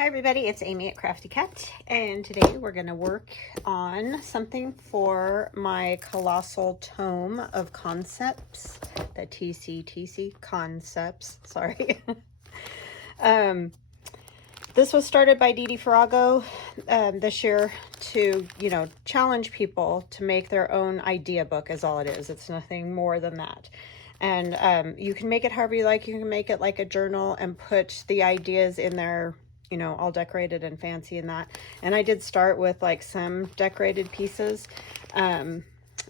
Hi everybody, it's Amy at Crafty Cat, and today we're going to work on something for my Colossal Tome of Concepts, the TCTC Concepts, sorry. This was started by Dee Dee Farago this year to, challenge people to make their own idea book is all it is. It's nothing more than that. And you can make it however you like. You can make it like a journal and put the ideas in there, all decorated and fancy and that. And I did start with like some decorated pieces and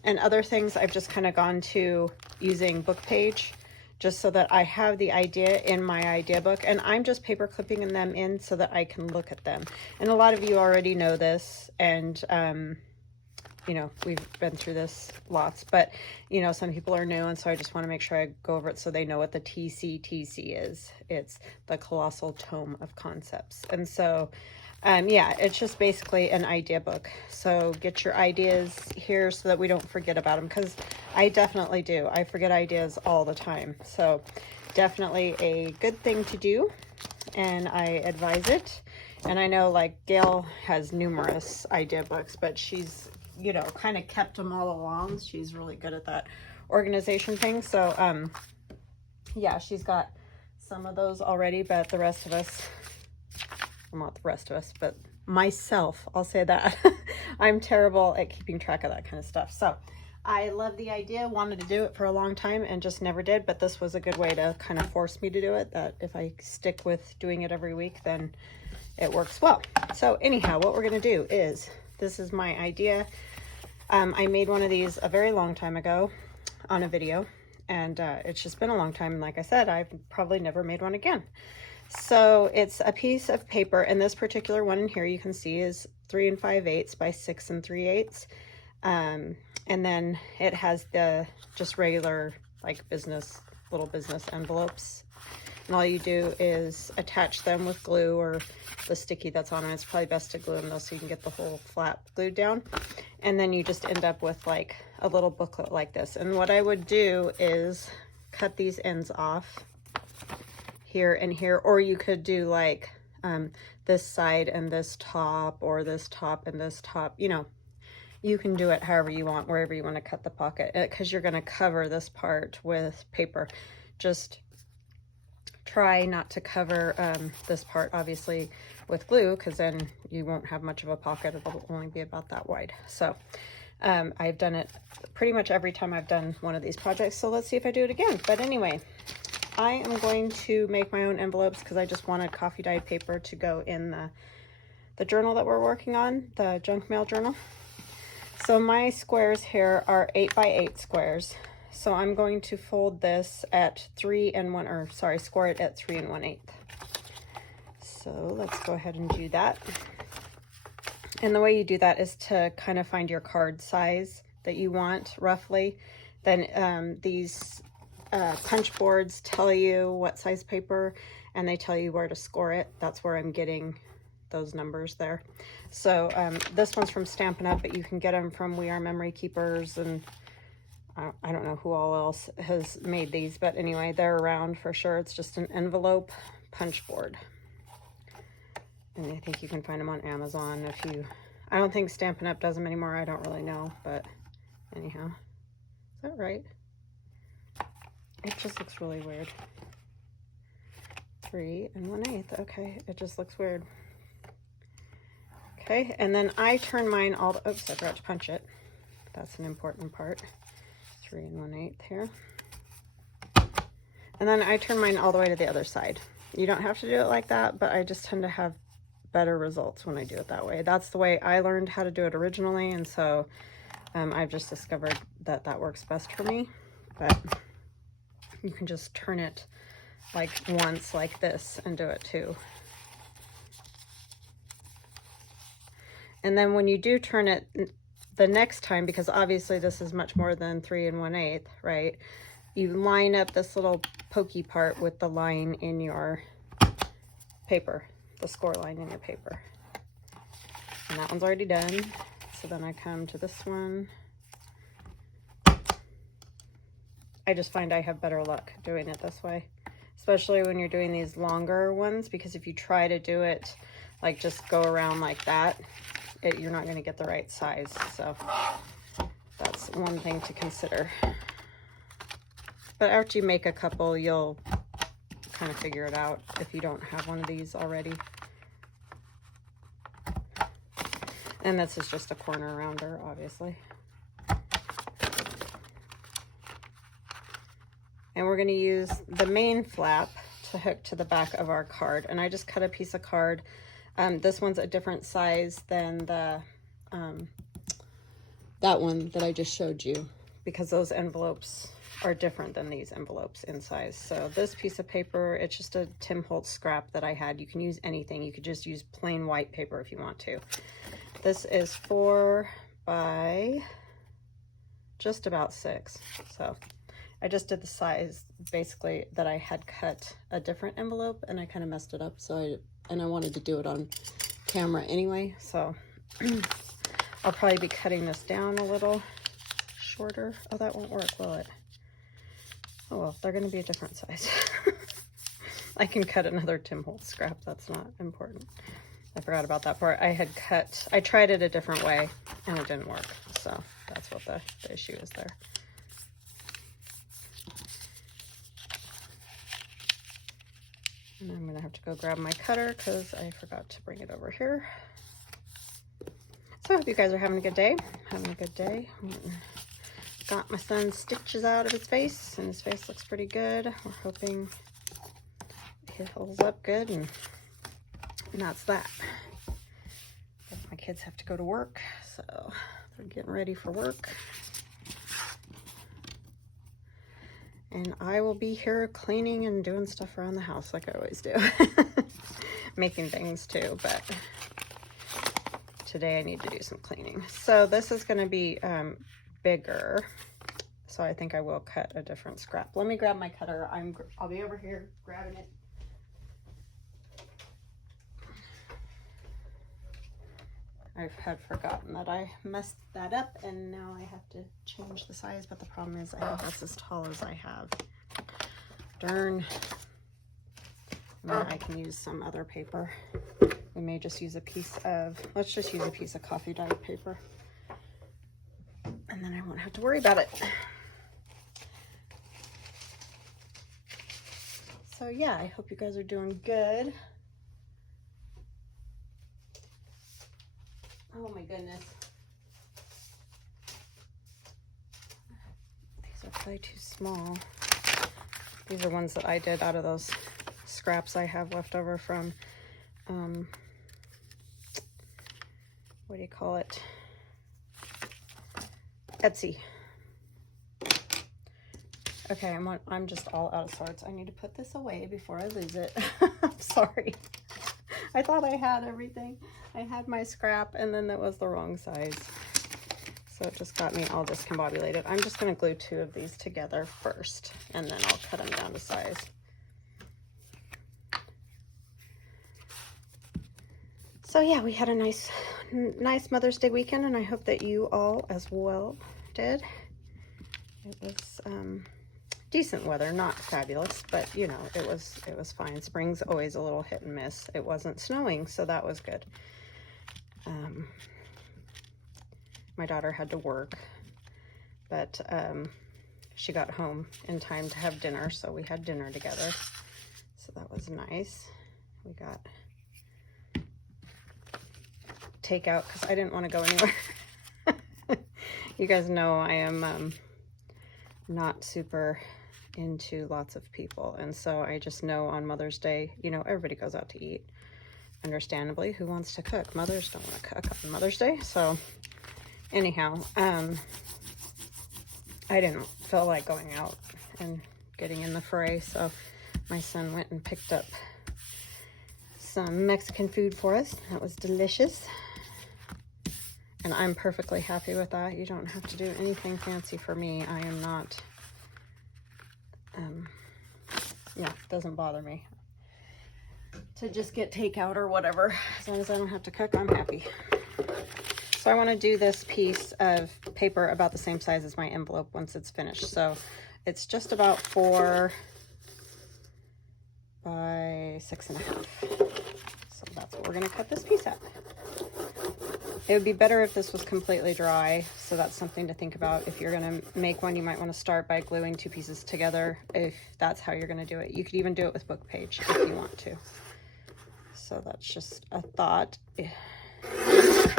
other things. I've just kind of gone to using book page just so that I have the idea in my idea book, and I'm just paper clipping them in so that I can look at them. And a lot of you already know this, and we've been through this lots, but some people are new, and so I just want to make sure I go over it so they know what the TCTC is. It's the Colossal Tome of Concepts. And so yeah, it's just basically an idea book. So get your ideas here so that we don't forget about them, because I definitely do. I forget ideas all the time. So definitely a good thing to do, and I advise it. And I know like Gail has numerous idea books, but she's kind of kept them all along. She's really good at that organization thing. So yeah, she's got some of those already, but the rest of us, well, not the rest of us, but myself, I'll say that I'm terrible at keeping track of that kind of stuff. So I love the idea, wanted to do it for a long time and just never did, but this was a good way to kind of force me to do it, that if I stick with doing it every week, then it works well. So anyhow, what we're going to do is, this is my idea. I made one of these a very long time ago on a video, and it's just been a long time. And like I said, I've probably never made one again. So it's a piece of paper, and this particular one in here you can see is 3 5/8 by 6 3/8. And then it has the just regular like little business envelopes. And all you do is attach them with glue or the sticky that's on them. It's probably best to glue them though, so you can get the whole flap glued down. And then you just end up with like a little booklet like this. And what I would do is cut these ends off here and here, or you could do like this side and this top, or this top and this top. You can do it however you want, wherever you want to cut the pocket, because you're going to cover this part with paper. Just try not to cover this part obviously with glue, because then you won't have much of a pocket. It'll only be about that wide. So I've done it pretty much every time I've done one of these projects, so let's see if I do it again. But anyway, I am going to make my own envelopes because I just wanted coffee dyed paper to go in the journal that we're working on, the junk mail journal. So my squares here are 8 by 8 squares. So I'm going to fold this at 3 1/8, or sorry, score it at 3 1/8. So let's go ahead and do that. And the way you do that is to kind of find your card size that you want roughly. Then these punch boards tell you what size paper, and they tell you where to score it. That's where I'm getting those numbers there. So this one's from Stampin' Up, but you can get them from We Are Memory Keepers, and I don't know who all else has made these, but anyway, they're around for sure. It's just an envelope punch board. And I think you can find them on Amazon if you, I don't think Stampin' Up does them anymore. I don't really know, but anyhow. Is that right? It just looks really weird. 3 1/8. Okay, it just looks weird. Okay, and then I turn mine all the, oops, I forgot to punch it. That's an important part. 3 1/8 here. And then I turn mine all the way to the other side. You don't have to do it like that, but I just tend to have better results when I do it that way. That's the way I learned how to do it originally, and so I've just discovered that that works best for me. But you can just turn it like once like this and do it too. And then when you do turn it the next time, because obviously this is much more than 3 1/8, right? You line up this little pokey part with the line in your paper, the score line in your paper. And that one's already done. So then I come to this one. I just find I have better luck doing it this way, especially when you're doing these longer ones, because if you try to do it like just go around like that, you're not going to get the right size. So that's one thing to consider. But after you make a couple, you'll kind of figure it out if you don't have one of these already. And this is just a corner rounder, obviously. And we're going to use the main flap to hook to the back of our card. And I just cut a piece of card. This one's a different size than the that one that I just showed you, because those envelopes are different than these envelopes in size. So this piece of paper, it's just a Tim Holtz scrap that I had. You can use anything. You could just use plain white paper if you want to. This is 4 by just about 6. So I just did the size basically that I had cut a different envelope, and I kind of messed it up. So I wanted to do it on camera anyway. So I'll probably be cutting this down a little shorter. Oh, that won't work, will it? Oh well, they're going to be a different size. I can cut another Tim Holtz scrap. That's not important. I forgot about that part. I tried it a different way and it didn't work. So that's what the issue is there. And I'm going to have to go grab my cutter because I forgot to bring it over here. So I hope you guys are having a good day. Having a good day. Got my son's stitches out of his face, and his face looks pretty good. We're hoping it holds up good, and that's that. My kids have to go to work, so they're getting ready for work. And I will be here cleaning and doing stuff around the house like I always do. Making things too, but today I need to do some cleaning. So this is going to be bigger, so I think I will cut a different scrap. Let me grab my cutter. I'll be over here grabbing it. I had forgotten that I messed that up, and now I have to change the size, but the problem is I think that's as tall as I have. Darn. Maybe I can use some other paper. We may just use let's just use a piece of coffee dyed paper, and then I won't have to worry about it. So yeah, I hope you guys are doing good. Oh my goodness. These are probably too small. These are ones that I did out of those scraps I have left over from, what do you call it? Etsy. Okay, I'm just all out of sorts. I need to put this away before I lose it. I'm sorry. I thought I had everything. I had my scrap, and then that was the wrong size. So it just got me all discombobulated. I'm just going to glue 2 of these together first, and then I'll cut them down to size. So yeah, we had a nice Mother's Day weekend, and I hope that you all as well did. It was decent weather, not fabulous, but you know, it was fine. Spring's always a little hit and miss. It wasn't snowing, so that was good. My daughter had to work, but she got home in time to have dinner, so we had dinner together. So that was nice. We got takeout because I didn't want to go anywhere. You guys know I am not super into lots of people, and so I just know on Mother's Day, you know, everybody goes out to eat. Understandably, who wants to cook? Mothers don't want to cook on Mother's Day. So anyhow, I didn't feel like going out and getting in the fray, so my son went and picked up some Mexican food for us. That was delicious, and I'm perfectly happy with that. You don't have to do anything fancy for me. I am not yeah, it doesn't bother me to just get takeout or whatever. As long as I don't have to cook, I'm happy. So I want to do this piece of paper about the same size as my envelope once it's finished. So it's just about 4 by 6.5. So that's what we're going to cut this piece up. It would be better if this was completely dry, so that's something to think about. If you're going to make one, you might want to start by gluing two pieces together, if that's how you're going to do it. You could even do it with book page if you want to. So that's just a thought.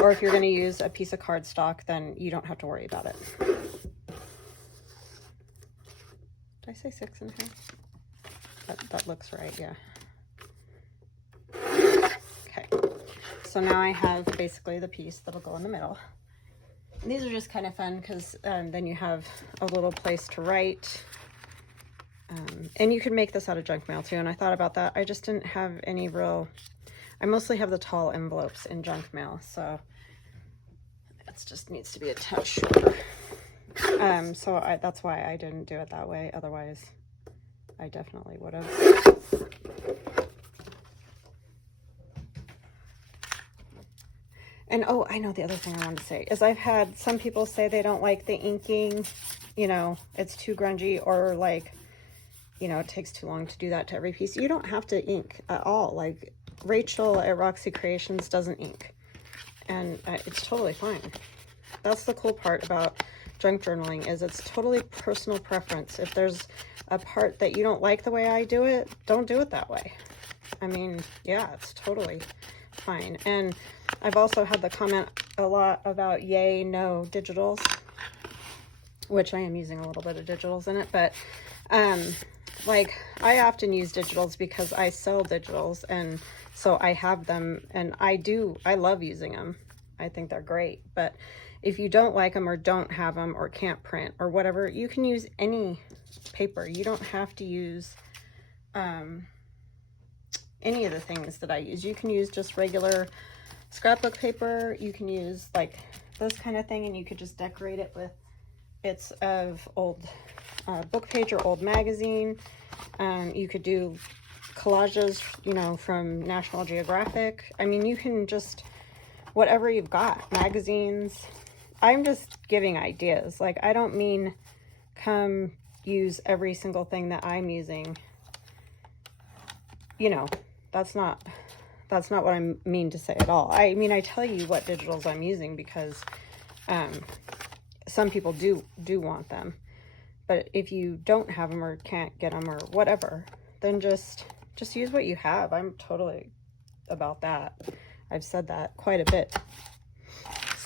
Or if you're going to use a piece of cardstock, then you don't have to worry about it. Did I say 6 1/2? That looks right, yeah. Okay, so now I have basically the piece that'll go in the middle. And these are just kind of fun because then you have a little place to write. And you could make this out of junk mail too, and I thought about that. I just didn't have any real... I mostly have the tall envelopes in junk mail, so it just needs to be a touch shorter. So that's why I didn't do it that way. Otherwise, I definitely would have. And oh, I know the other thing I wanted to say is I've had some people say they don't like the inking, you know, it's too grungy, or like, you know, it takes too long to do that to every piece. You don't have to ink at all. Like Rachel at Roxy Creations doesn't ink, and it's totally fine. That's the cool part about junk journaling, is it's totally personal preference. If there's a part that you don't like the way I do it, don't do it that way. I mean, yeah, it's totally fine. And I've also had the comment a lot about yay, no digitals, which I am using a little bit of digitals in it, but like I often use digitals because I sell digitals, and so I have them, and I love using them. I think they're great. But if you don't like them or don't have them or can't print or whatever, you can use any paper. You don't have to use any of the things that I use. You can use just regular scrapbook paper. You can use like this kind of thing, and you could just decorate it with bits of old book page or old magazine. You could do collages, you know, from National Geographic. I mean, you can just, whatever you've got, magazines. I'm just giving ideas. Like, I don't mean come use every single thing that I'm using. You know, that's not what I mean to say at all. I mean, I tell you what digitals I'm using because some people do want them. But if you don't have them or can't get them or whatever, then just use what you have. I'm totally about that. I've said that quite a bit.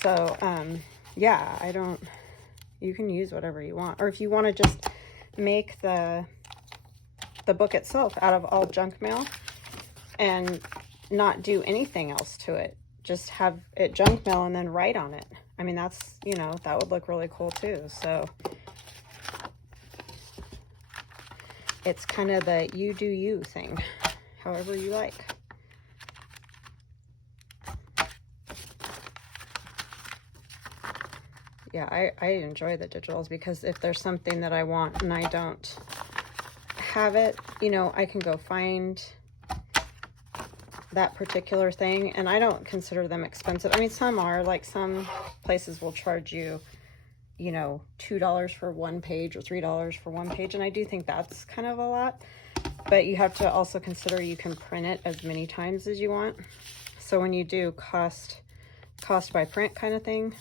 So, yeah, you can use whatever you want. Or if you want to just make the book itself out of all junk mail and not do anything else to it, just have it junk mail and then write on it. I mean, that's, you know, that would look really cool too. So it's kind of the you do you thing, however you like. Yeah, I enjoy the digitals because if there's something that I want and I don't have it, you know, I can go find that particular thing, and I don't consider them expensive. I mean, some are, like some places will charge you, you know, $2 for one page or $3 for one page, and I do think that's kind of a lot, but you have to also consider you can print it as many times as you want. So when you do cost by print kind of thing,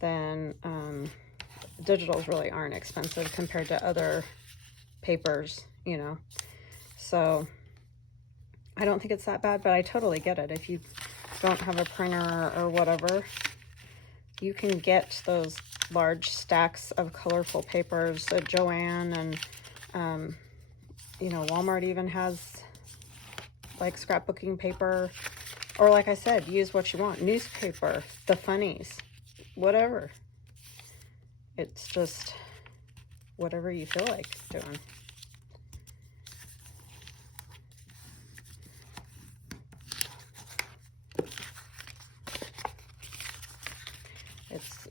then digitals really aren't expensive compared to other papers, you know. So I don't think it's that bad, but I totally get it. If you don't have a printer or whatever, you can get those large stacks of colorful papers at Joann, and you know, Walmart even has like scrapbooking paper, or like I said, use what you want. Newspaper, the funnies, whatever. It's just whatever you feel like doing.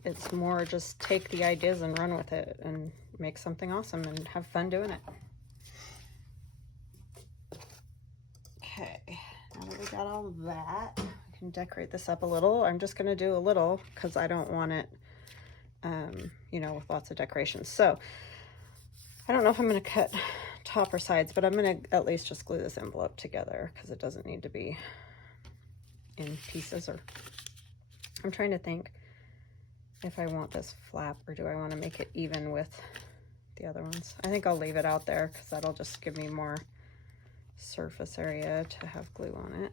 It's more just take the ideas and run with it and make something awesome and have fun doing it. Okay, now that we got all of that, I can decorate this up a little. I'm just going to do a little because I don't want it, you know, with lots of decorations. So I don't know if I'm going to cut top or sides, but I'm going to at least just glue this envelope together because it doesn't need to be in pieces. Or I'm trying to think if I want this flap or do I want to make it even with the other ones. I think I'll leave it out there because that'll just give me more surface area to have glue on it.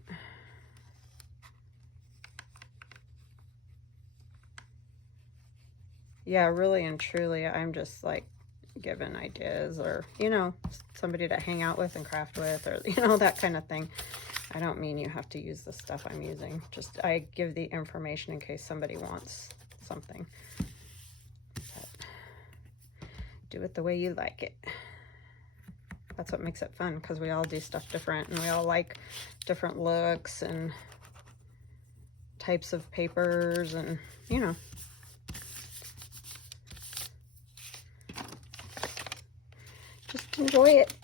Yeah, really and truly, I'm just like given ideas, or, you know, somebody to hang out with and craft with, or, you know, that kind of thing. I don't mean you have to use the stuff I'm using. Just I give the information in case somebody wants something. But do it the way you like it. That's what makes it fun, because we all do stuff different and we all like different looks and types of papers, and, you know. Just enjoy it.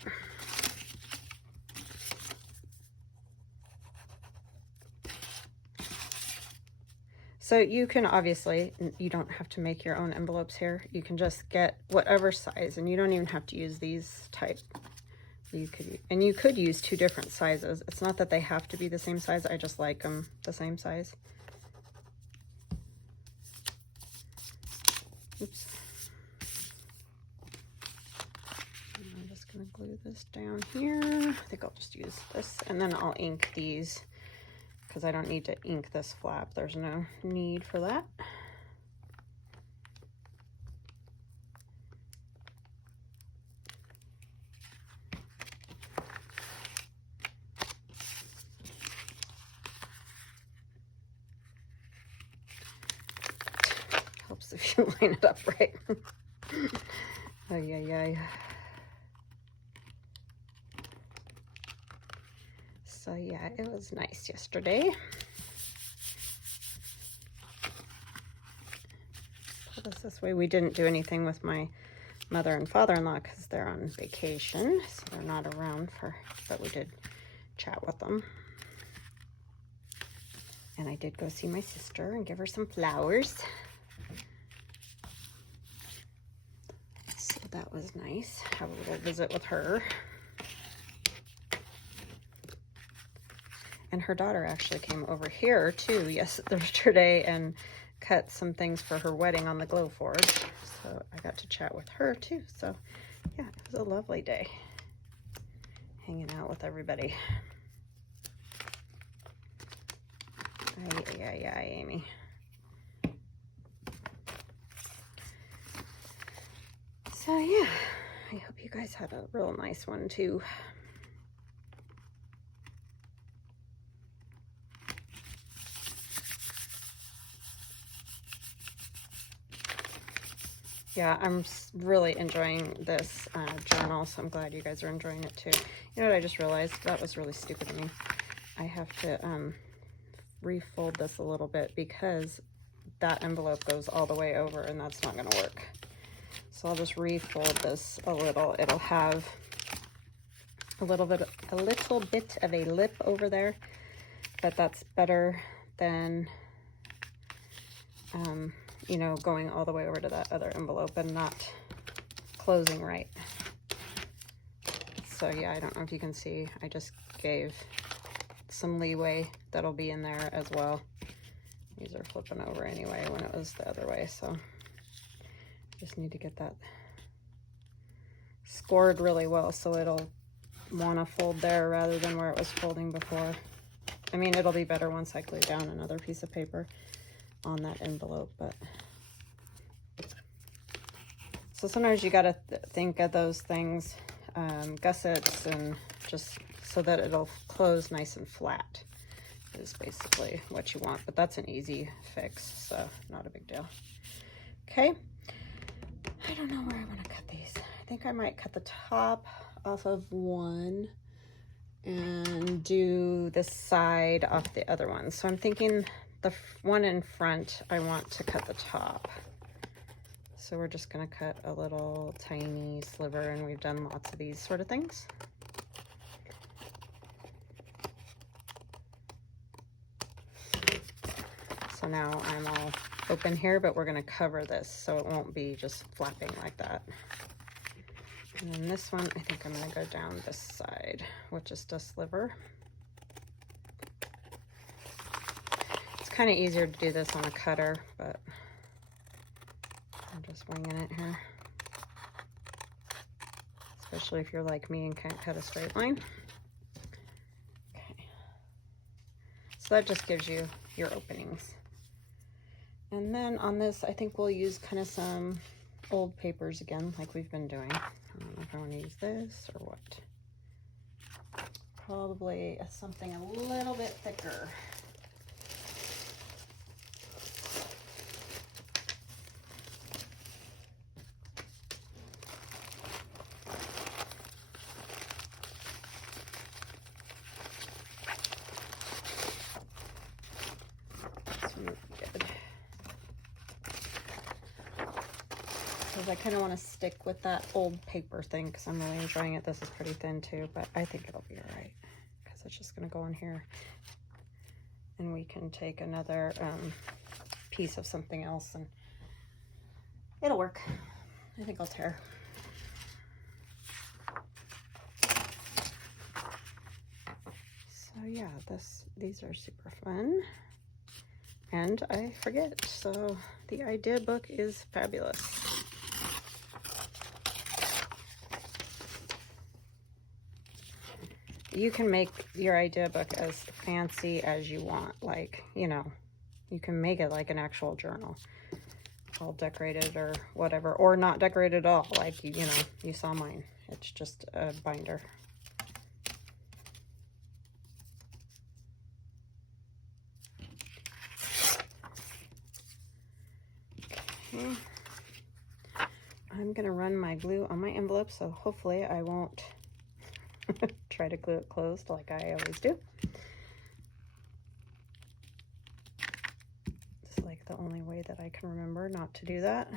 So you can obviously, you don't have to make your own envelopes here. You can just get whatever size, and you don't even have to use these type. You could use 2 different sizes. It's not that they have to be the same size. I just like them the same size. Oops. I'm just gonna glue this down here. I think I'll just use this, and then I'll ink these, because I don't need to ink this flap. There's no need for that. Helps if you line it up right. Oh, yeah. So yeah, it was nice yesterday. Put this way. We didn't do anything with my mother and father-in-law because they're on vacation, so they're not around but we did chat with them. And I did go see my sister and give her some flowers. So that was nice. Have a little visit with her. And her daughter actually came over here too yesterday and cut some things for her wedding on the glow forge. So I got to chat with her too. So yeah, it was a lovely day hanging out with everybody. Aye, Amy. So yeah, I hope you guys had a real nice one too. Yeah, I'm really enjoying this journal, so I'm glad you guys are enjoying it too. You know what I just realized? That was really stupid of me. I have to refold this a little bit because that envelope goes all the way over, and that's not going to work. So I'll just refold this a little. It'll have a little bit of a lip over there, but that's better than you know, going all the way over to that other envelope and not closing right. So yeah, I don't know if you can see, I just gave some leeway that'll be in there as well. These are flipping over anyway when it was the other way, so just need to get that scored really well so it'll want to fold there rather than where it was folding before. I mean, it'll be better once I glue down another piece of paper on that envelope, but so sometimes you got to think of those things, gussets, and just so that it'll close nice and flat is basically what you want, but that's an easy fix, so not a big deal. Okay, I don't know where I want to cut these. I think I might cut the top off of one and do this side off the other one. So I'm thinking the one in front, I want to cut the top. So we're just going to cut a little tiny sliver, and we've done lots of these sort of things. So now I'm all open here, but we're going to cover this so it won't be just flapping like that. And then this one, I think I'm going to go down this side with just a sliver. kind of easier to do this on a cutter, but I'm just winging it here. Especially if you're like me and can't cut a straight line. Okay. So that just gives you your openings. And then on this, I think we'll use kind of some old papers again, like we've been doing. I don't know if I want to use this or what. Probably something a little bit thicker. I kind of want to stick with that old paper thing because I'm really enjoying it. This is pretty thin too, but I think it'll be all right because it's just going to go in here. And we can take another piece of something else and it'll work. I think I'll tear. So yeah, these are super fun. And I forget, so the idea book is fabulous. You can make your idea book as fancy as you want. Like, you know, you can make it like an actual journal, all decorated or whatever, or not decorated at all. Like, you know, you saw mine. It's just a binder. Okay. I'm gonna run my glue on my envelope, so hopefully I won't try to glue it closed like I always do. It's like the only way that I can remember not to do that.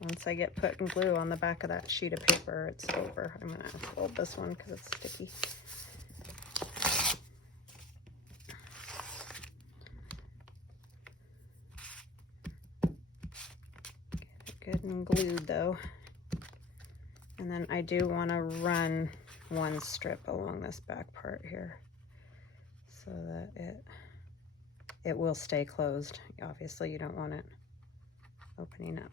Once I get putting glue on the back of that sheet of paper, it's over. I'm gonna fold this one because it's sticky. Get it good and glued though. And then I do want to run one strip along this back part here so that it will stay closed. Obviously you don't want it opening up.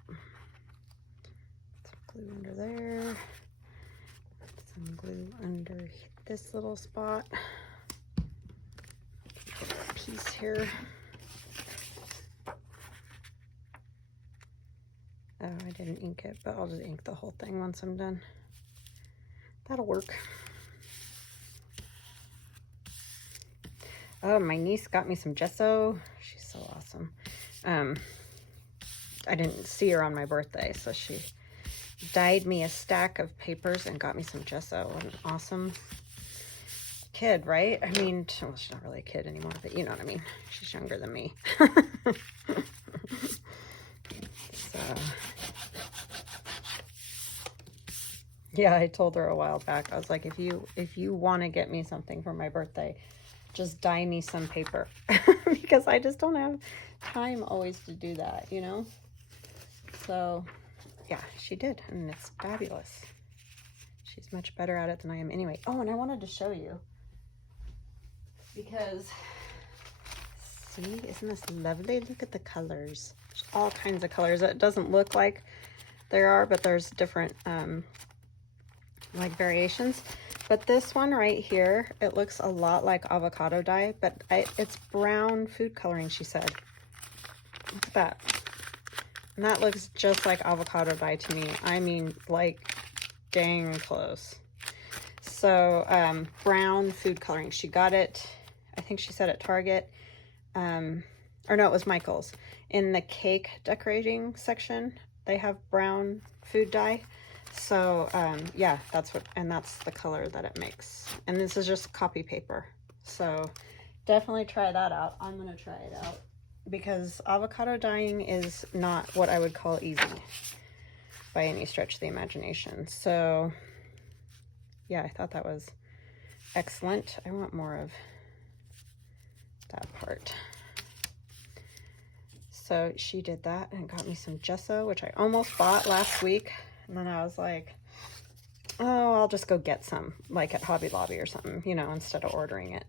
Some glue under there, some glue under this little spot. Get a piece here. Oh, I didn't ink it, but I'll just ink the whole thing once I'm done. That'll work. Oh, my niece got me some gesso. She's so awesome. I didn't see her on my birthday, so she dyed me a stack of papers and got me some gesso. What an awesome kid, right? I mean, well, she's not really a kid anymore, but you know what I mean. She's younger than me. So, yeah, I told her a while back, I was like, if you want to get me something for my birthday, just dye me some paper because I just don't have time always to do that, you know? So yeah, she did, and it's fabulous. She's much better at it than I am anyway. Oh, and I wanted to show you because, see, isn't this lovely? Look at the colors. There's all kinds of colors. It doesn't look like there are, but there's different like variations. But this one right here, it looks a lot like avocado dye, but it's brown food coloring, she said. Look at that. And that looks just like avocado dye to me. I mean, like, dang close. So, brown food coloring. She got it, I think she said at Target. Or no, it was Michael's. In the cake decorating section, they have brown food dye. So yeah, that's the color that it makes. And this is just copy paper. So definitely try that out. I'm gonna try it out because avocado dyeing is not what I would call easy by any stretch of the imagination. So yeah, I thought that was excellent. I want more of that part. So she did that and got me some gesso, which I almost bought last week. And then I was like, oh, I'll just go get some, like at Hobby Lobby or something, you know, instead of ordering it.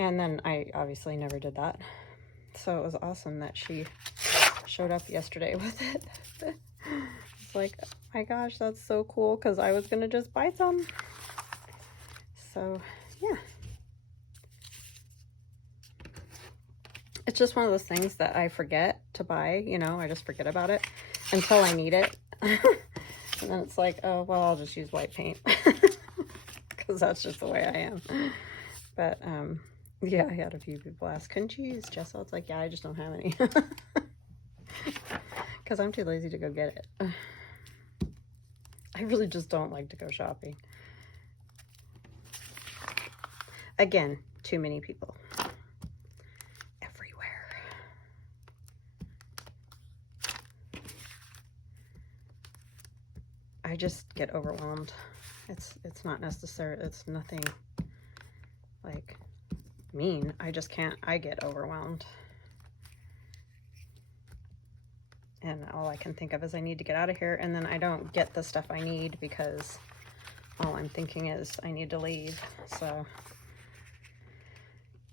And then I obviously never did that. So it was awesome that she showed up yesterday with it. It's like, oh my gosh, that's so cool, because I was going to just buy some. So, yeah. It's just one of those things that I forget to buy, you know, I just forget about it until I need it. And then it's like, oh, well, I'll just use white paint, because that's just the way I am. But, yeah, I had a few people ask, couldn't you use gesso? It's like, yeah, I just don't have any. Because I'm too lazy to go get it. I really just don't like to go shopping. Again, too many people. Everywhere. I just get overwhelmed. It's not necessary. It's nothing like mean. I just can't. I get overwhelmed. And all I can think of is I need to get out of here, and then I don't get the stuff I need because all I'm thinking is I need to leave. So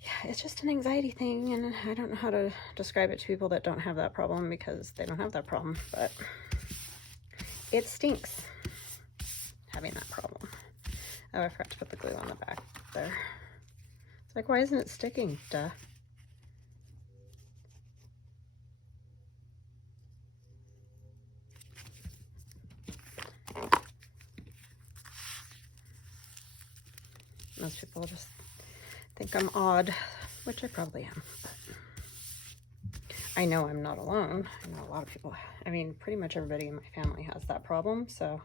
yeah, it's just an anxiety thing, and I don't know how to describe it to people that don't have that problem, because they don't have that problem, but it stinks having that problem. Oh, I forgot to put the glue on the back there. It's like, why isn't it sticking? Duh. Most people just think I'm odd, which I probably am. But I know I'm not alone. I know a lot of people, I mean, pretty much everybody in my family has that problem, so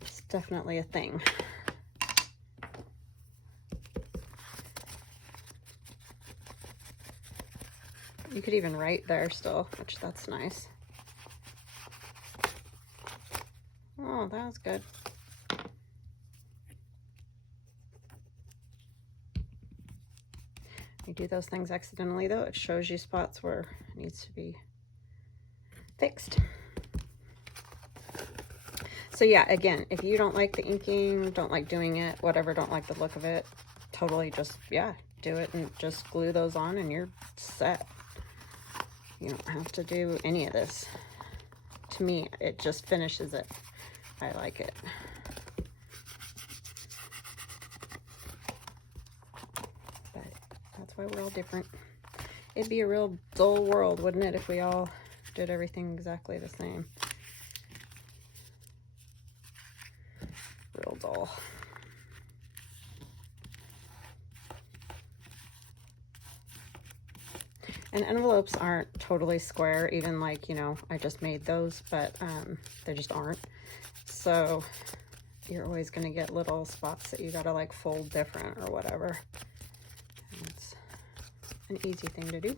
it's definitely a thing. You could even write there still, which that's nice. Oh, that was good. You do those things accidentally, though, it shows you spots where it needs to be fixed. So yeah, again, if you don't like the inking, don't like doing it, whatever, don't like the look of it, totally just, yeah, do it and just glue those on and you're set. You don't have to do any of this. To me, it just finishes it. I like it. But that's why we're all different. It'd be a real dull world, wouldn't it, if we all did everything exactly the same. Real dull. And envelopes aren't totally square, even like, you know, I just made those, but they just aren't. So you're always going to get little spots that you got to like fold different or whatever. And it's an easy thing to do.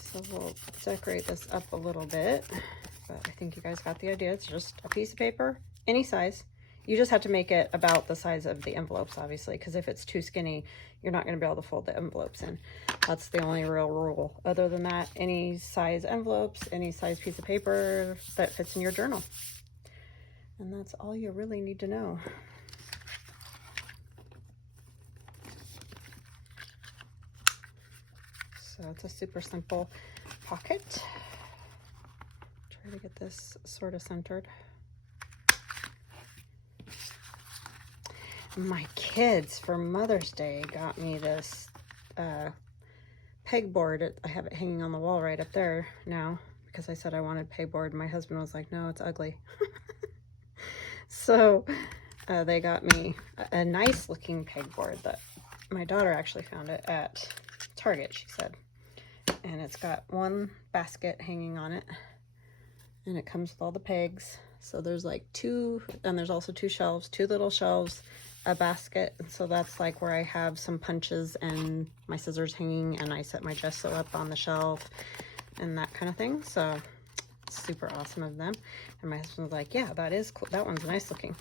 So we'll decorate this up a little bit, but I think you guys got the idea. It's just a piece of paper, any size. You just have to make it about the size of the envelopes, obviously, because if it's too skinny, you're not going to be able to fold the envelopes in. That's the only real rule. Other than that, any size envelopes, any size piece of paper that fits in your journal. And that's all you really need to know. So it's a super simple pocket. Try to get this sort of centered. My kids for Mother's Day got me this pegboard. I have it hanging on the wall right up there now because I said I wanted pegboard. My husband was like, no, it's ugly. So they got me a nice looking pegboard that my daughter actually found it at Target, she said. And it's got one basket hanging on it, and it comes with all the pegs. So there's like two, and there's also two shelves, two little shelves, a basket. And so that's like where I have some punches and my scissors hanging, and I set my gesso up on the shelf and that kind of thing. So it's super awesome of them. And my husband was like, yeah, that is cool. That one's nice looking.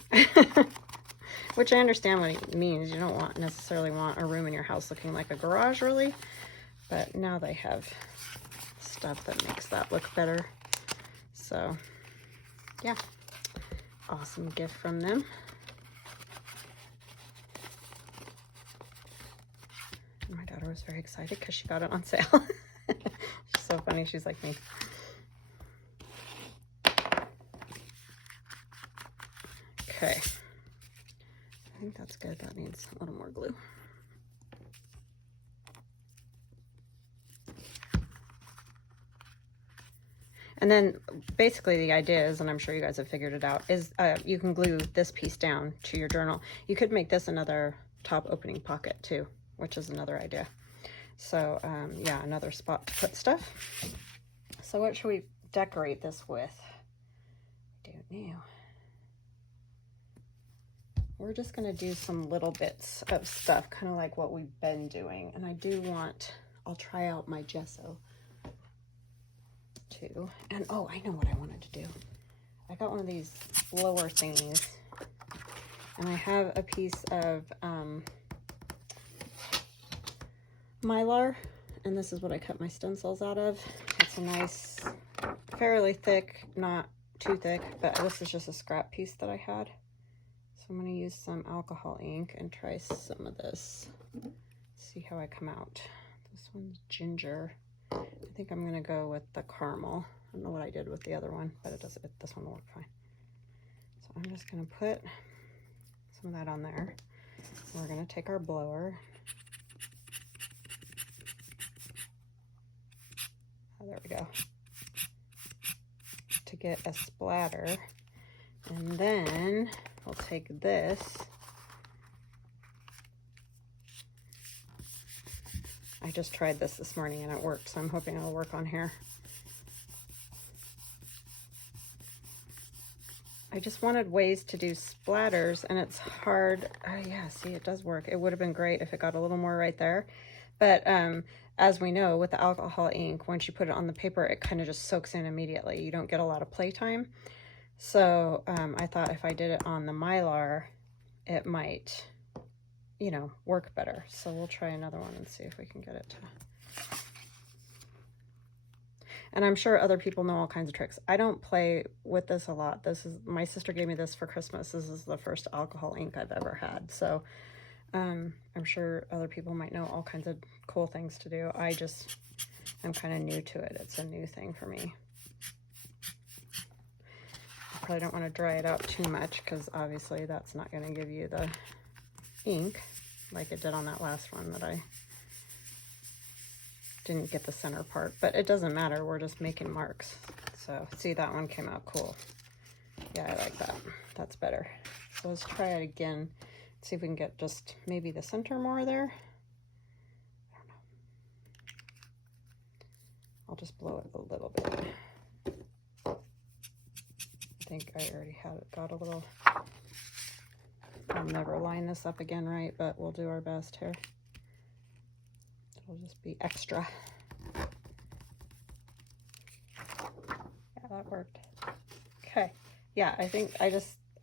Which I understand what it means. You don't necessarily want a room in your house looking like a garage, really. But now they have stuff that makes that look better. So yeah, awesome gift from them. And my daughter was very excited because she got it on sale. She's so funny. She's like me. Okay. I think that's good. That needs a little more glue. And then basically the idea is, and I'm sure you guys have figured it out, is you can glue this piece down to your journal. You could make this another top opening pocket too, which is another idea. So yeah, another spot to put stuff. So what should we decorate this with? I don't know. We're just gonna do some little bits of stuff, kind of like what we've been doing. And I do want, I'll try out my gesso too. And oh, I know what I wanted to do. I got one of these blower thingies, and I have a piece of Mylar, and this is what I cut my stencils out of. It's a nice, fairly thick, not too thick, but this is just a scrap piece that I had. So I'm going to use some alcohol ink and try some of this. See how I come out. This one's ginger. I think I'm going to go with the caramel. I don't know what I did with the other one, but this one will work fine. So I'm just going to put some of that on there. And we're going to take our blower. Oh, there we go. To get a splatter. And then we'll take this. I just tried this morning and it worked, so I'm hoping it'll work on here. I just wanted ways to do splatters, and it's hard. Oh yeah, see, it does work. It would have been great if it got a little more right there. But as we know, with the alcohol ink, once you put it on the paper, it kind of just soaks in immediately. You don't get a lot of play time. So I thought if I did it on the Mylar, it might, you know, work better. So we'll try another one and see if we can get it to. And I'm sure other people know all kinds of tricks. I don't play with this a lot. This is, my sister gave me this for Christmas. This is the first alcohol ink I've ever had. So I'm sure other people might know all kinds of cool things to do. I'm kind of new to it. It's a new thing for me. I probably don't want to dry it out too much because obviously that's not going to give you the ink like it did on that last one that I didn't get the center part, but it doesn't matter. We're just making marks. So see, that one came out cool. Yeah, I like that. That's better. So let's try it again. See if we can get just maybe the center more there. I don't know. I'll just blow it a little bit. I think I already had it got a little. I'll never line this up again right, but we'll do our best here. It'll just be extra. Yeah, that worked. Okay. Yeah, I think I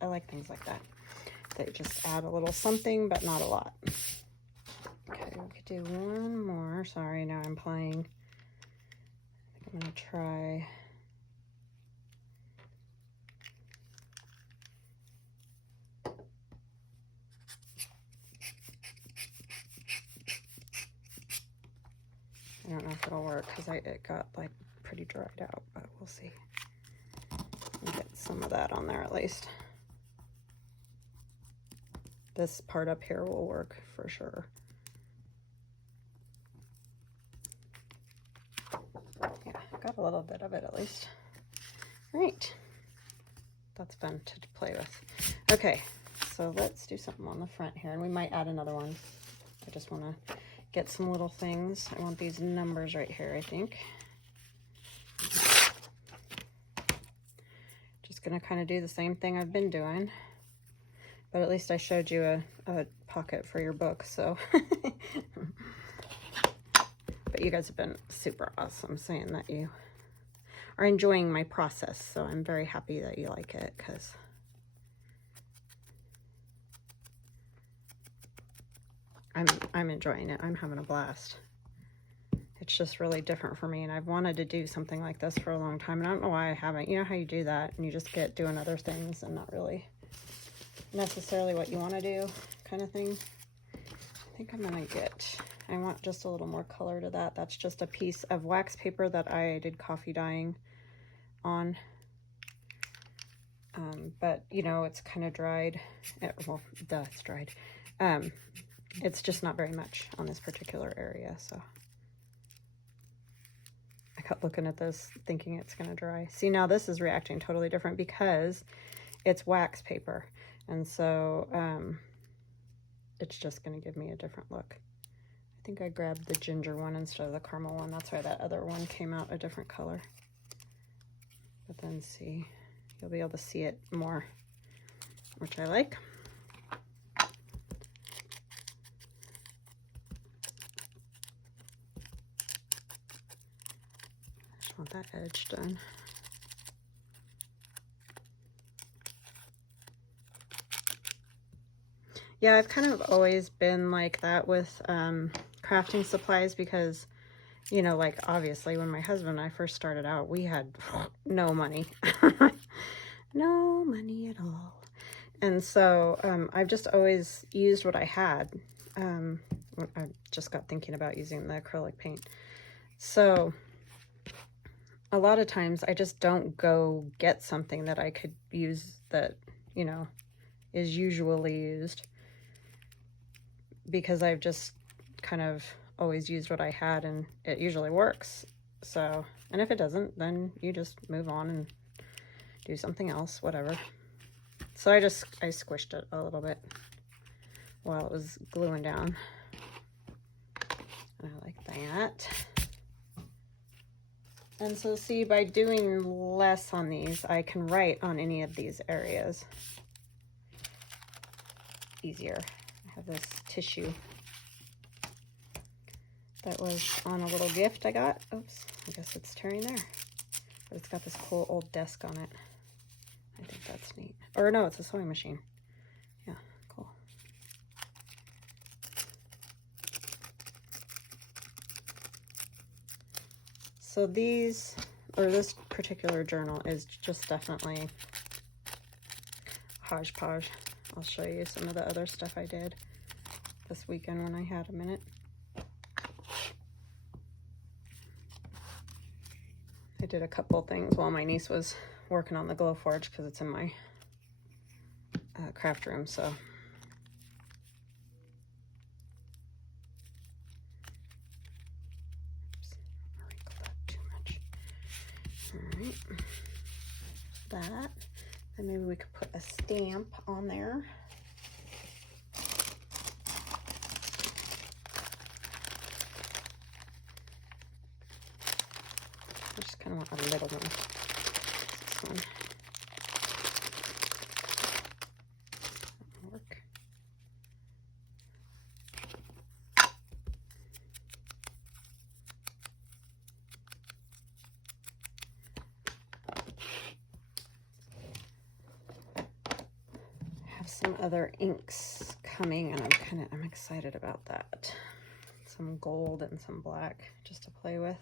like things like that. They just add a little something, but not a lot. Okay, we could do one more. Sorry, now I'm playing. I think I'm gonna try. I don't know if it'll work because it got like pretty dried out, but we'll see. We'll get some of that on there at least. This part up here will work for sure. Yeah, got a little bit of it at least. All right, that's fun to play with. Okay, so let's do something on the front here, and we might add another one. I just want to get some little things. I want these numbers right here, I think. Just gonna kind of do the same thing I've been doing, but at least I showed you a pocket for your book, so. But you guys have been super awesome saying that you are enjoying my process, so I'm very happy that you like it, because I'm enjoying it. I'm having a blast. it's just really different for me, and I've wanted to do something like this for a long time, and I don't know why I haven't. You know how you do that and you just get doing other things and not really necessarily what you want to do kind of thing. I think I'm gonna I want just a little more color to that. That's just a piece of wax paper that I did coffee dyeing on. But you know, it's kind of dried. Well, it's dried. It's just not very much on this particular area, so I kept looking at this thinking it's going to dry. See, now this is reacting totally different because it's wax paper, and so it's just going to give me a different look. I think I grabbed the ginger one instead of the caramel one. That's why that other one came out a different color. But then see, you'll be able to see it more, which I like. I want that edge done. Yeah, I've kind of always been like that with crafting supplies because, you know, like obviously when my husband and I first started out, we had no money. No money at all. And so I've just always used what I had. I just got thinking about using the acrylic paint. So a lot of times I just don't go get something that I could use that, you know, is usually used, because I've just kind of always used what I had and it usually works. So, and if it doesn't, then you just move on and do something else, whatever. So I squished it a little bit while it was gluing down. And I like that. And so see, by doing less on these, I can write on any of these areas easier. I have this tissue that was on a little gift I got. Oops, I guess it's tearing there. But it's got this cool old desk on it. I think that's neat. Or no, it's a sewing machine. Yeah, cool. So these, or this particular journal is just definitely hodgepodge. I'll show you some of the other stuff I did this weekend when I had a minute. I did a couple things while my niece was working on the glow forge because it's in my craft room, so. Oops, I wrinkled that too much. All right, that. And maybe we could put a stamp on there. I just kind of want a little one. This one. That'll work. Have some other inks coming, and I'm excited about that. Some gold and some black just to play with.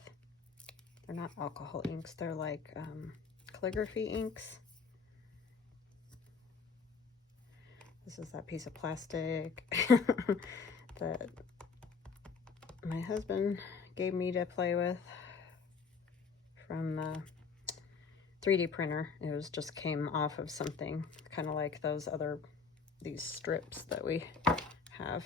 They're not alcohol inks, they're like calligraphy inks. This is that piece of plastic that my husband gave me to play with from the 3D printer. It was just came off of something, kind of like these strips that we have.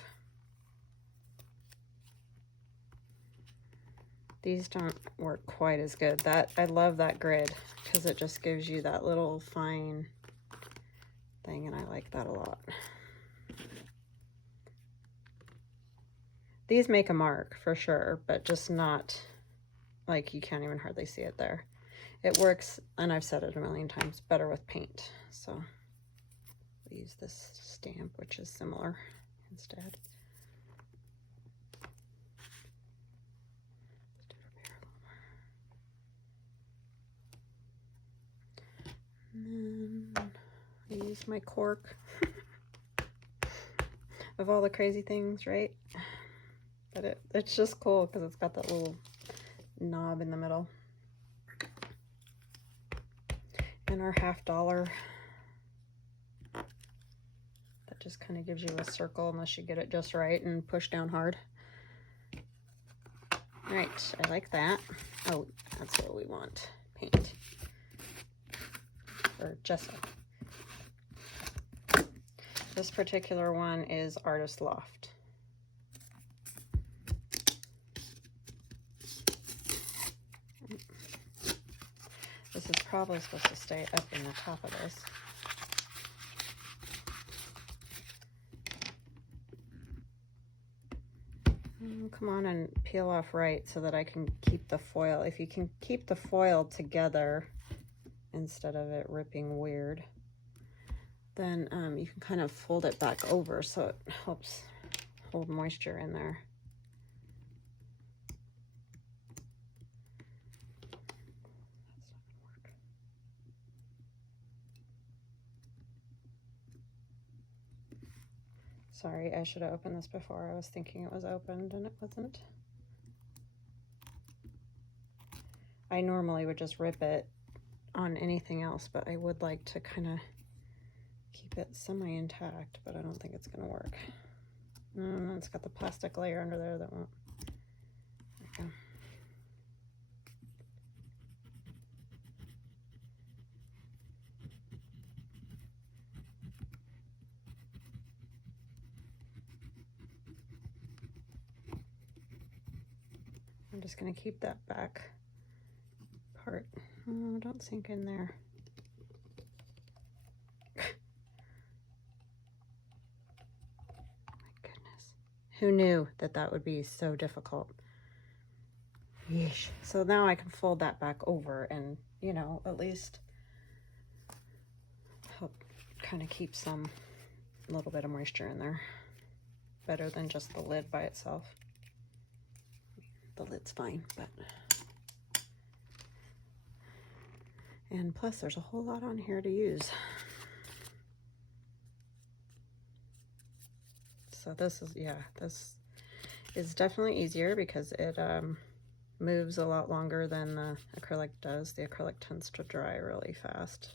These don't work quite as good. I love that grid because it just gives you that little fine thing, and I like that a lot. These make a mark for sure, but just not like you can't even hardly see it there. It works, and I've said it a million times, better with paint. So we'll use this stamp, which is similar instead. And then I use my cork of all the crazy things, right? But it's just cool because it's got that little knob in the middle. And our $50. That just kind of gives you a circle unless you get it just right and push down hard. All right, I like that. Oh, that's what we want. Paint. Or gesso. This particular one is Artist Loft. This is probably supposed to stay up in the top of this. Come on and peel off right so that I can keep the foil. If you can keep the foil together instead of it ripping weird, then you can kind of fold it back over so it helps hold moisture in there. Sorry, I should have opened this before. I was thinking it was opened and it wasn't. I normally would just rip it on anything else, but I would like to kind of keep it semi-intact, but I don't think it's going to work. It's got the plastic layer under there that won't. There we go. I'm just going to keep that back part. Oh, don't sink in there. My goodness. Who knew that that would be so difficult? Yeesh. So now I can fold that back over and, you know, at least help kind of keep some little bit of moisture in there. Better than just the lid by itself. The lid's fine, but... And plus there's a whole lot on here to use. So this is, yeah, this is definitely easier because it moves a lot longer than the acrylic does. The acrylic tends to dry really fast.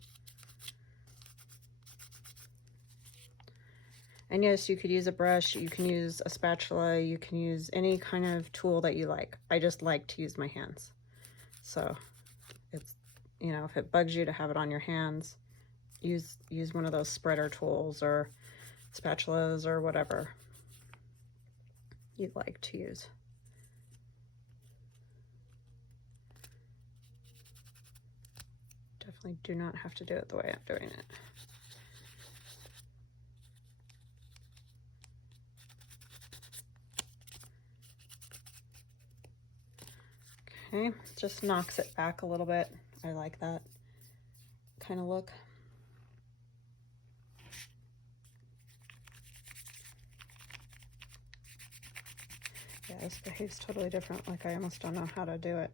And yes, you could use a brush, you can use a spatula, you can use any kind of tool that you like. I just like to use my hands. So it's, you know, if it bugs you to have it on your hands, use one of those spreader tools or spatulas or whatever you'd like to use. Definitely do not have to do it the way I'm doing it. Okay, just knocks it back a little bit. I like that kind of look. Yeah, this behaves totally different. Like I almost don't know how to do it.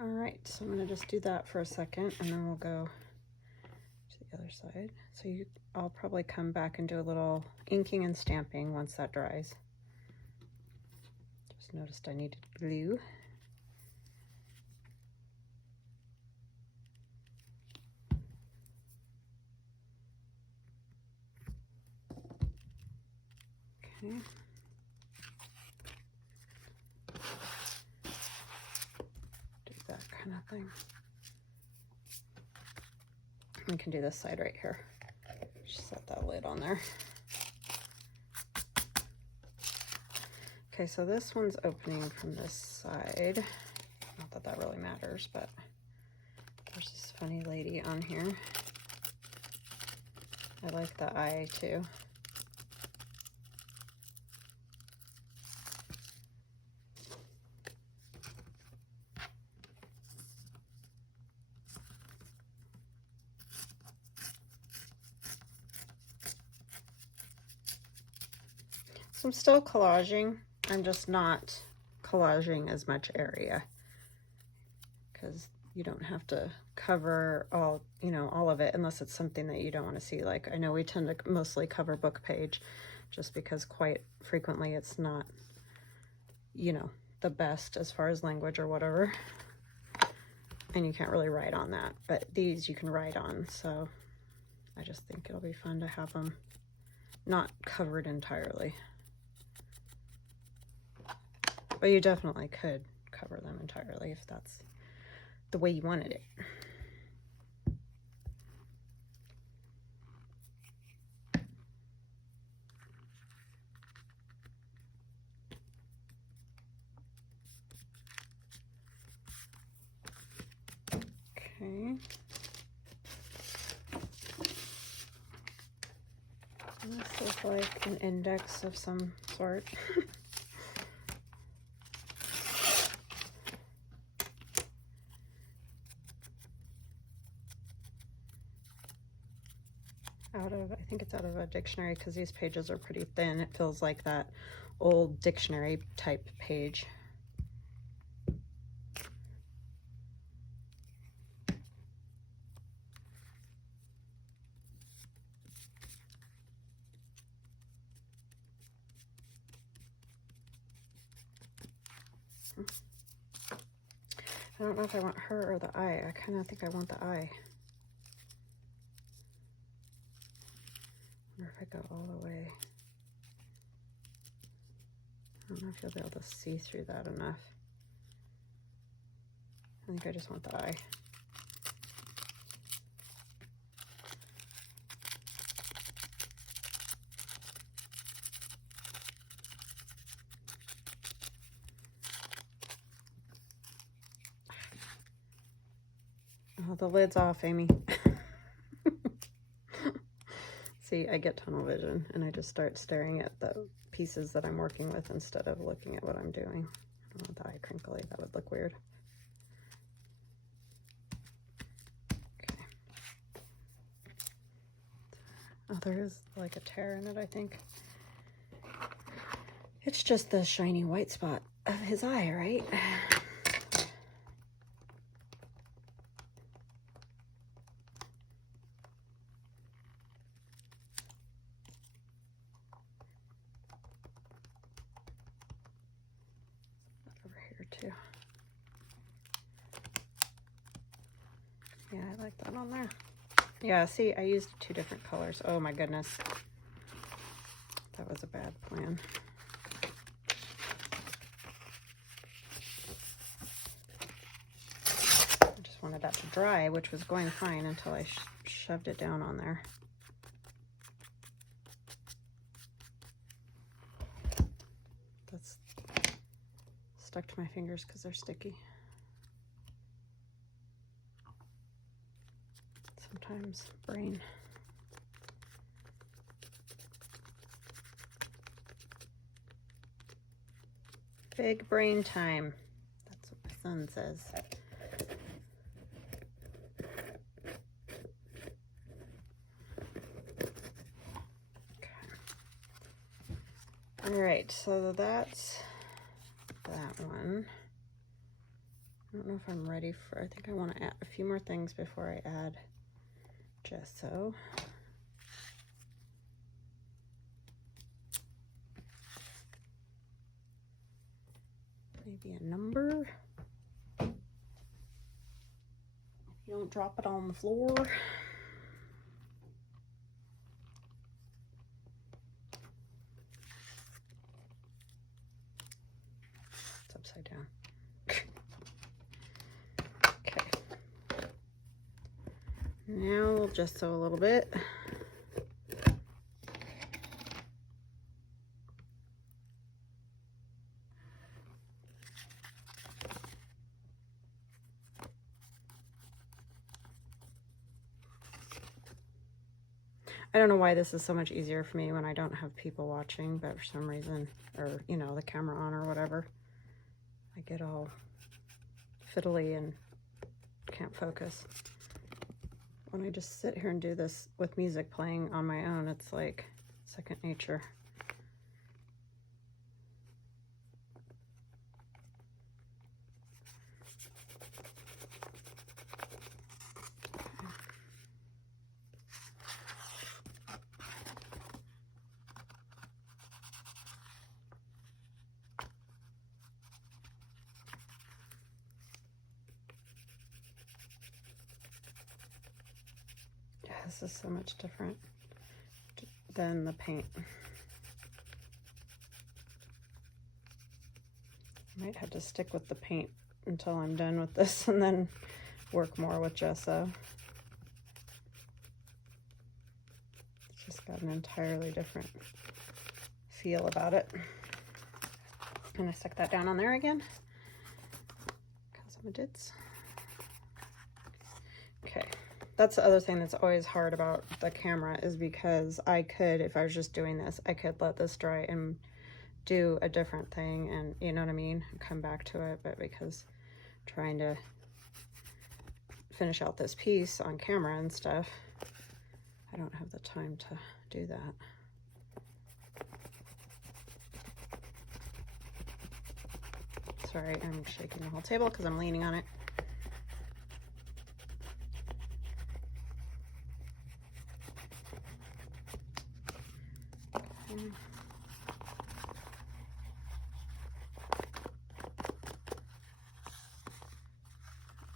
All right, so I'm going to just do that for a second and then we'll go to the other side. So I'll probably come back and do a little inking and stamping once that dries. Just noticed I needed glue. Okay. Kind of thing. We can do this side right here. Just set that lid on there. Okay, so this one's opening from this side. Not that that really matters, but there's this funny lady on here. I like the eye too. So I'm still collaging. I'm just not collaging as much area, because you don't have to cover all, you know, all of it unless it's something that you don't want to see. Like, I know we tend to mostly cover book page just because quite frequently it's not, you know, the best as far as language or whatever. And you can't really write on that, but these you can write on. So I just think it'll be fun to have them not covered entirely. But you definitely could cover them entirely if that's the way you wanted it. Okay. This is like an index of some sort. I think it's out of a dictionary, because these pages are pretty thin. It feels like that old dictionary type page. I don't know if I want her or the eye. I kind of think I want the eye. I wonder if I go all the way. I don't know if you'll be able to see through that enough. I think I just want the eye. Oh, the lid's off, Amy. See, I get tunnel vision and I just start staring at the pieces that I'm working with instead of looking at what I'm doing. I don't want the eye crinkly, that would look weird. Okay. Oh, there is like a tear in it, I think. It's just the shiny white spot of his eye, right? Over here too. Yeah, I like that on there. Yeah, see, I used 2 different colors. Oh my goodness. That was a bad plan. I just wanted that to dry, which was going fine until I shoved it down on there. That's stuck to my fingers because they're sticky. Sometimes brain. Big brain time. That's what my son says. All right, so that's that one. I don't know if I'm ready for, I think I want to add a few more things before I add gesso. Maybe a number. You don't drop it on the floor. It's upside down. Okay. Now we'll gesso a little bit. I don't know why this is so much easier for me when I don't have people watching, but for some reason, or, you know, the camera on or whatever, I get all fiddly and can't focus. When I just sit here and do this with music playing on my own, it's like second nature. This is so much different than the paint. I might have to stick with the paint until I'm done with this and then work more with gesso. It's just got an entirely different feel about it. I'm gonna stick that down on there again because I'm a ditz. Okay, that's the other thing that's always hard about the camera, is because I could, if I was just doing this, I could let this dry and do a different thing, and you know what I mean, come back to it. But because I'm trying to finish out this piece on camera and stuff, I don't have the time to do that. Sorry, I'm shaking the whole table because I'm leaning on it. Okay.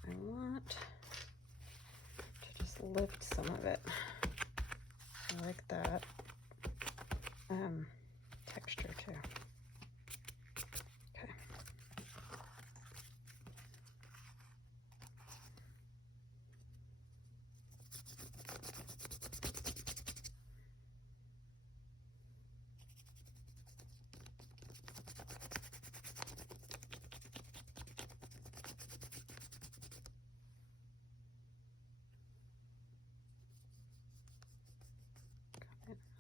I want to just lift some of it. I like that texture too. Okay.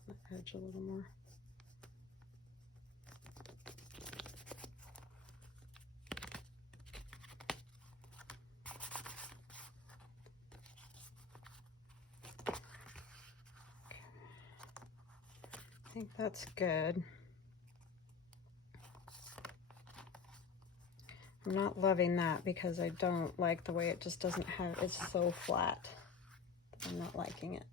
The edge a little more. Okay. I think that's good. I'm not loving that because I don't like the way it just doesn't have, it's so flat. I'm not liking it.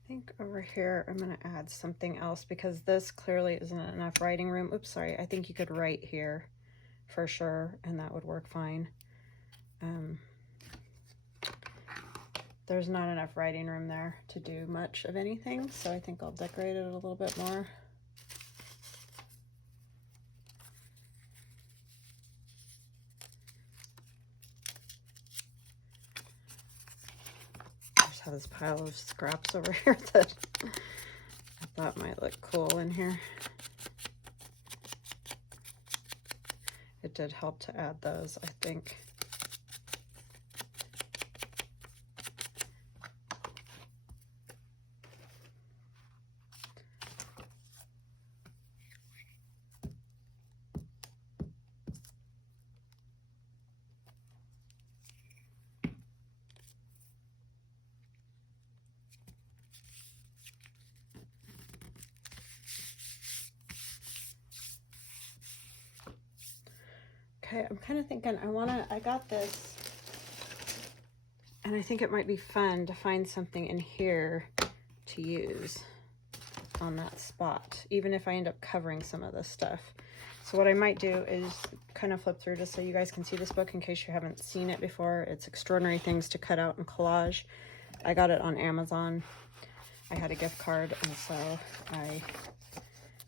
I think over here I'm going to add something else because this clearly isn't enough writing room. Oops, sorry. I think you could write here for sure, and that would work fine. There's not enough writing room there to do much of anything, so I think I'll decorate it a little bit more. This pile of scraps over here that I thought might look cool in here. It did help to add those, I think. Okay, I'm kind of thinking I got this, and I think it might be fun to find something in here to use on that spot, even if I end up covering some of this stuff. So what I might do is kind of flip through just so you guys can see this book in case you haven't seen it before. It's Extraordinary Things to Cut Out and Collage. I got it on Amazon. I had a gift card, and so I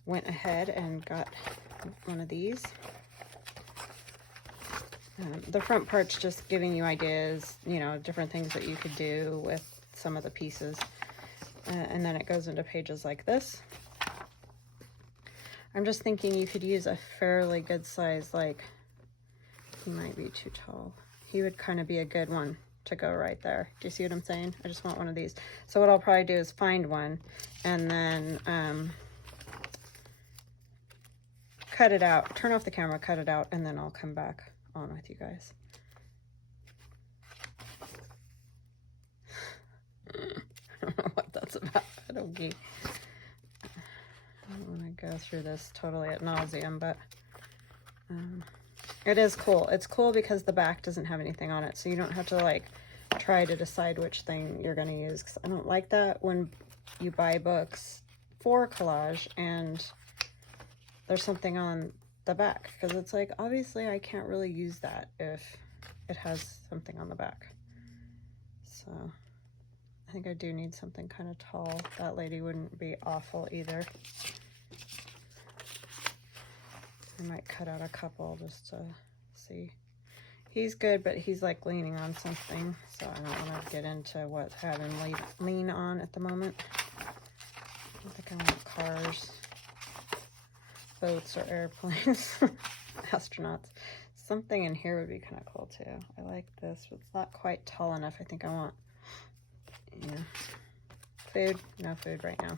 went ahead and got one of these. The front part's just giving you ideas, you know, different things that you could do with some of the pieces. And then it goes into pages like this. I'm just thinking you could use a fairly good size, like, he might be too tall. He would kind of be a good one to go right there. Do you see what I'm saying? I just want one of these. So what I'll probably do is find one and then cut it out, turn off the camera, cut it out, and then I'll come back on with you guys. I don't know what that's about. I don't want to go through this totally ad nauseum, but it is cool. It's cool because the back doesn't have anything on it, so you don't have to like try to decide which thing you're going to use. 'Cause I don't like that when you buy books for collage and there's something on the back, because it's like, obviously I can't really use that if it has something on the back. So I think I do need something kind of tall. That lady wouldn't be awful either. I might cut out a couple just to see. He's good, but he's like leaning on something, so I don't want to get into what having lean on at the moment. I don't think I want cars, boats, or airplanes. Astronauts. Something in here would be kind of cool too. I like this, but it's not quite tall enough. I think I want, yeah. Food? No food right now.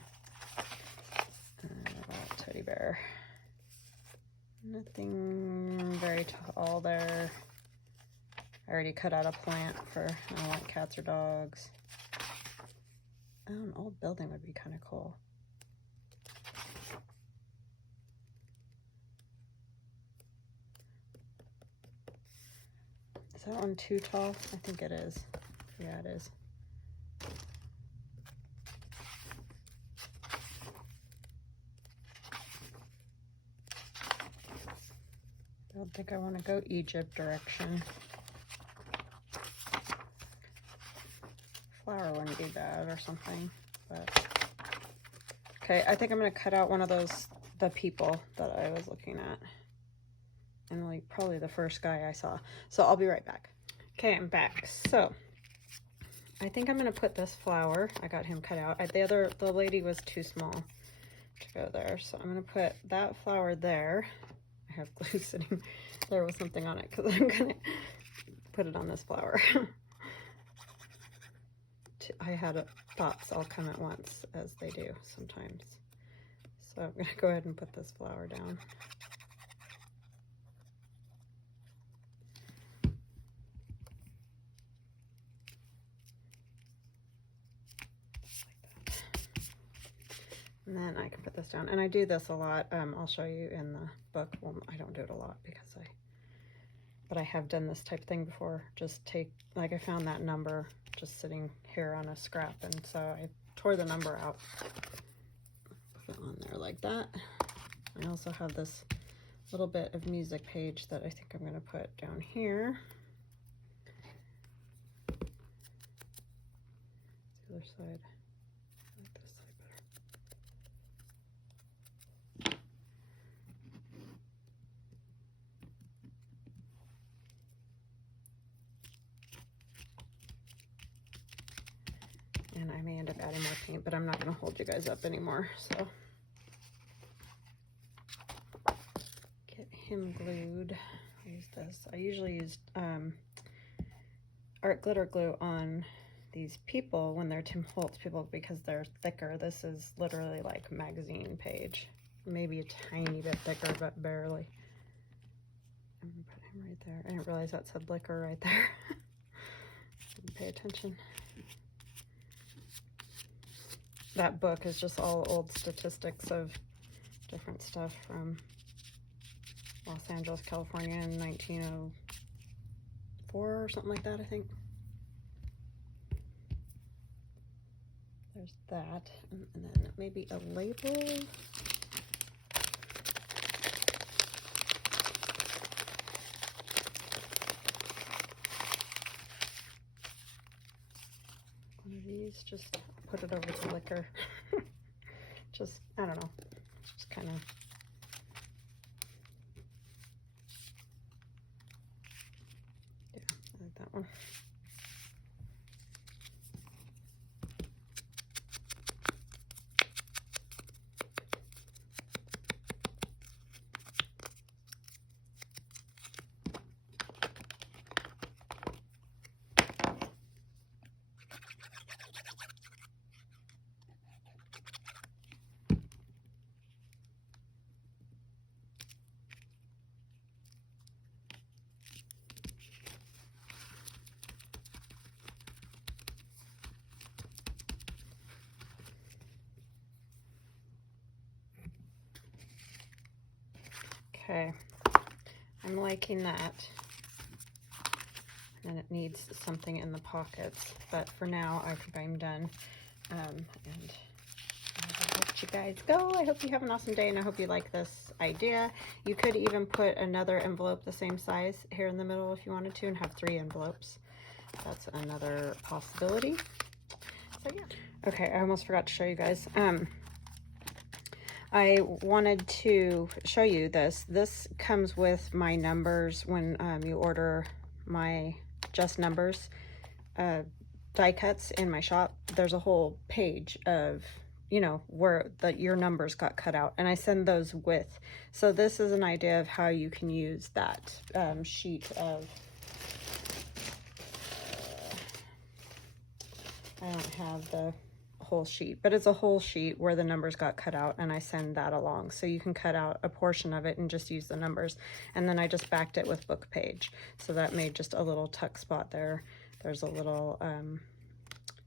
Teddy bear. Nothing very tall there. I already cut out a plant for, I don't want cats or dogs. Oh, an old building would be kind of cool. Is that one too tall? I think it is. Yeah, it is. I don't think I want to go Egypt direction. Flower wouldn't be bad or something, but okay, I think I'm going to cut out one of those, the people that I was looking at, and like probably the first guy I saw. So I'll be right back. Okay, I'm back. So I think I'm going to put this flower, I got him cut out. The lady was too small to go there, so I'm going to put that flower there. I have glue sitting there with something on it because I'm going to put it on this flower. I had thoughts all come at once, as they do sometimes. So I'm going to go ahead and put this flower down. And then I can put this down. And I do this a lot. I'll show you in the book. Well, I don't do it a lot but I have done this type of thing before. Just take, like I found that number just sitting here on a scrap, and so I tore the number out, put it on there like that. I also have this little bit of music page that I think I'm going to put down here. The other side. I like this side better. And I may end up adding more paint, but I'm not going to hold you guys up anymore. So get him glued. I use this. I usually use art glitter glue on these people when they're Tim Holtz people because they're thicker. This is literally like magazine page. Maybe a tiny bit thicker, but barely. I'm going to put him right there. I didn't realize that said liquor right there. Didn't pay attention. That book is just all old statistics of different stuff from Los Angeles, California in 1904 or something like that, I think. There's that. And then maybe a label. One of these, just put it over the liquor. Just, I don't know, just kind of. Yeah, I like that one. Okay, I'm liking that. And it needs something in the pockets, but for now, I think I'm done. And I'll let you guys go. I hope you have an awesome day, and I hope you like this idea. You could even put another envelope the same size here in the middle if you wanted to, and have 3 envelopes. That's another possibility. So yeah. Okay, I almost forgot to show you guys. I wanted to show you this. This comes with my numbers when you order my Just Numbers die cuts in my shop. There's a whole page of, you know, where your numbers got cut out, and I send those with. So this is an idea of how you can use that sheet of, I don't have the whole sheet, but it's a whole sheet where the numbers got cut out, and I send that along. So you can cut out a portion of it and just use the numbers. And then I just backed it with book page. So that made just a little tuck spot there. There's a little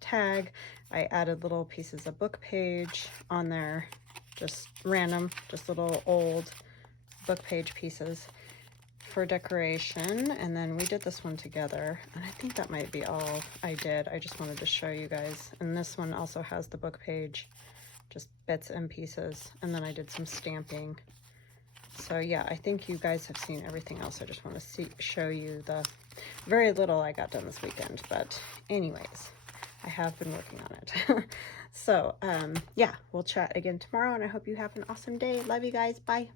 tag. I added little pieces of book page on there, just random, just little old book page pieces for decoration. And then we did this one together, and I think that might be all I did. I just wanted to show you guys. And this one also has the book page, just bits and pieces. And then I did some stamping. So yeah, I think you guys have seen everything else. I just want to show you the very little I got done this weekend, but anyways, I have been working on it. So yeah, we'll chat again tomorrow, and I hope you have an awesome day. Love you guys. Bye.